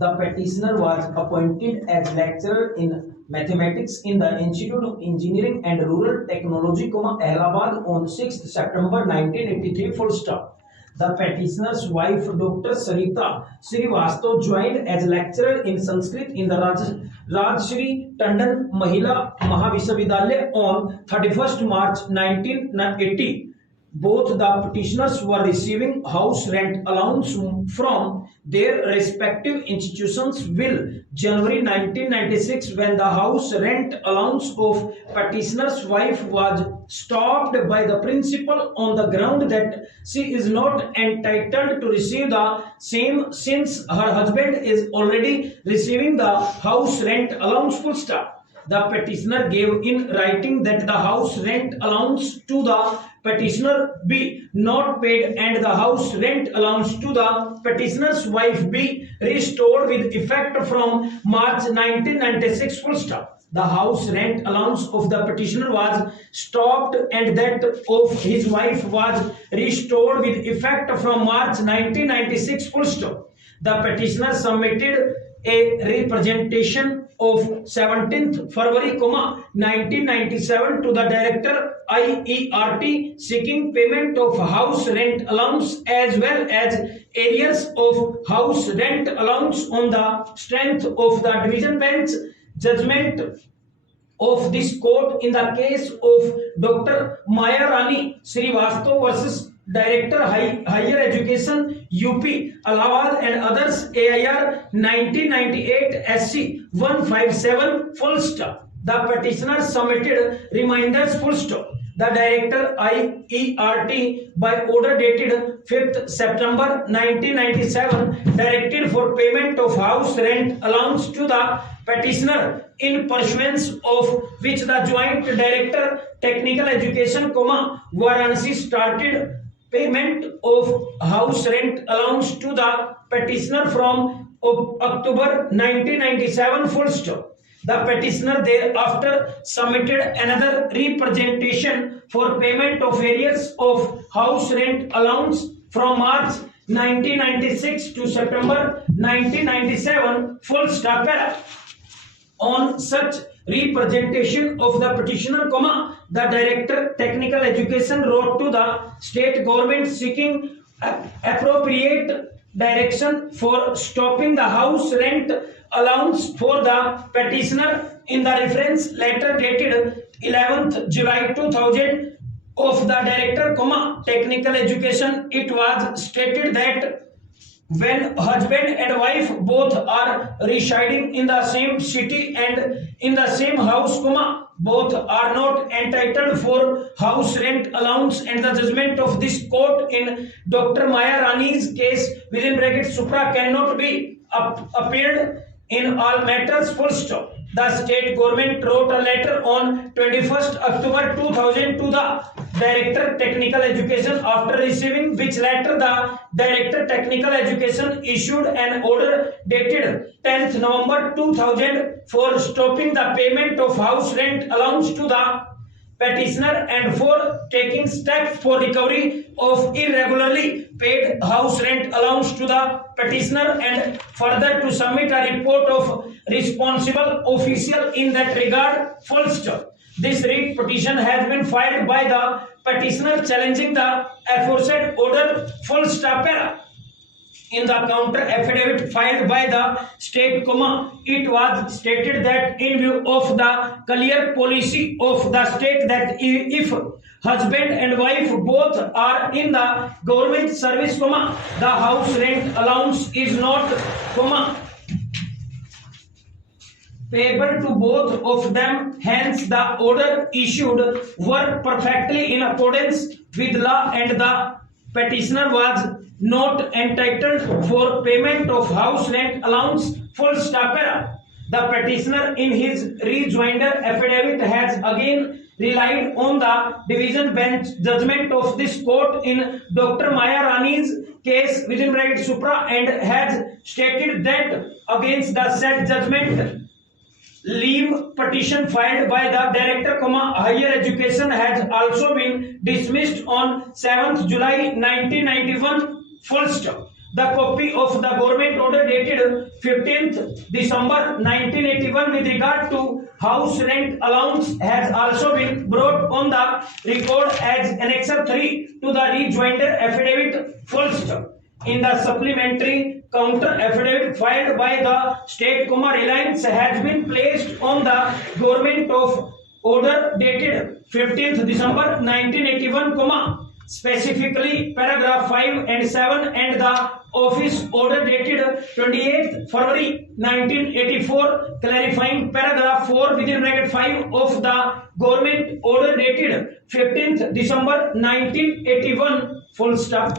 The petitioner was appointed as lecturer in mathematics in the Institute of Engineering and Rural Technology, Allahabad on 6th September 1983. Full stop. The petitioner's wife, Dr. Sarita Srivastava, joined as lecturer in Sanskrit in the Rajshri Tandon Mahila Mahavidyalaya on 31st March 1980. Both the petitioners were receiving house rent allowance from their respective institutions till January 1996, when the house rent allowance of petitioner's wife was stopped by the principal on the ground that she is not entitled to receive the same since her husband is already receiving the house rent allowance. Full stop. The petitioner gave in writing that the house rent allowance to the petitioner be not paid and the house rent allowance to the petitioner's wife be restored with effect from March 1996. Full stop. The house rent allowance of the petitioner was stopped and that of his wife was restored with effect from March 1996. Full stop. The petitioner submitted a representation of 17th February, 1997 to the Director IERT seeking payment of house rent allowance as well as arrears of house rent allowance on the strength of the division bench judgment of this court in the case of Dr. Maya Rani Srivastava versus Director Higher Education UP Allahabad and others, AIR 1998 SC 157. Full stop. The petitioner submitted reminders. Full stop. The Director IERT by order dated 5th September 1997 directed for payment of house rent allowance to the petitioner, in pursuance of which the Joint Director Technical Education, Varanasi started payment of house rent allowance to the petitioner from October 1997. Full stop. The petitioner thereafter submitted another representation for payment of arrears of house rent allowance from March 1996 to September 1997. Full stop. On such representation of the petitioner, the Director Technical Education wrote to the state government seeking appropriate direction for stopping the house rent allowance for the petitioner. In the reference letter dated 11th July 2000 of the Director, Technical Education, it was stated that when husband and wife both are residing in the same city and in the same house, both are not entitled for house rent allowance, and the judgment of this court in Dr. Maya Rani's case (Supra) cannot be appealed in all matters. Full stop. The state government wrote a letter on 21st October 2000 to the Director Technical Education, after receiving which letter the Director Technical Education issued an order dated 10th November 2000 for stopping the payment of house rent allowance to the petitioner and for taking steps for recovery of irregularly paid house rent allowance to the petitioner, and further to submit a report of responsible official in that regard. Full stop. This writ petition has been filed by the petitioner challenging the aforesaid order. Full stop. In the counter affidavit filed by the state, it was stated that in view of the clear policy of the state that if husband and wife both are in the government service, the house rent allowance is not, payable to both of them. Hence, the order issued were perfectly in accordance with law, and the petitioner was not entitled for payment of house rent allowance. Full stop. The petitioner in his rejoinder affidavit has again relied on the division bench judgment of this court in Dr. Maya Rani's case (Supra) and has stated that against the said judgment, leave petition filed by the Director, Higher Education has also been dismissed on 7th July 1991. Full stop. The copy of the government order dated 15th December 1981 with regard to house rent allowance has also been brought on the record as Annexure 3 to the rejoinder affidavit. Full stop. In the supplementary counter affidavit filed by the State, reliance has been placed on the government of order dated 15th December 1981, specifically paragraph 5 and 7, and the office order dated 28th February 1984 clarifying paragraph 4 within bracket 5 of the government order dated 15th December 1981 full stop.